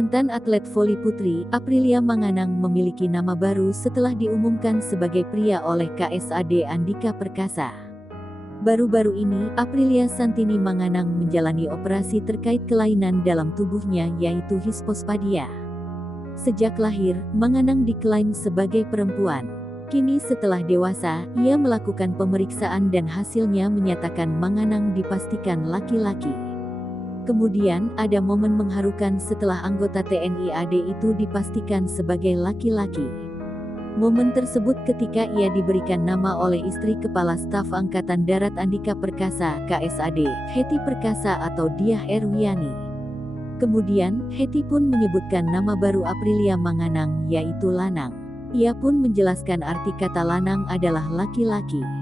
Mantan atlet voli putri, Aprilia Manganang memiliki nama baru setelah diumumkan sebagai pria oleh KSAD Andika Perkasa. Baru-baru ini, Aprilia Santini Manganang menjalani operasi terkait kelainan dalam tubuhnya yaitu hispospadia. Sejak lahir, Manganang diklaim sebagai perempuan. Kini setelah dewasa, ia melakukan pemeriksaan dan hasilnya menyatakan Manganang dipastikan laki-laki. Kemudian, ada momen mengharukan setelah anggota TNI AD itu dipastikan sebagai laki-laki. Momen tersebut ketika ia diberikan nama oleh istri Kepala Staf Angkatan Darat Andika Perkasa, KSAD, Hetty Perkasa atau Diah Erwiani. Kemudian, Hetty pun menyebutkan nama baru Aprilia Manganang yaitu Lanang. Ia pun menjelaskan arti kata lanang adalah laki-laki.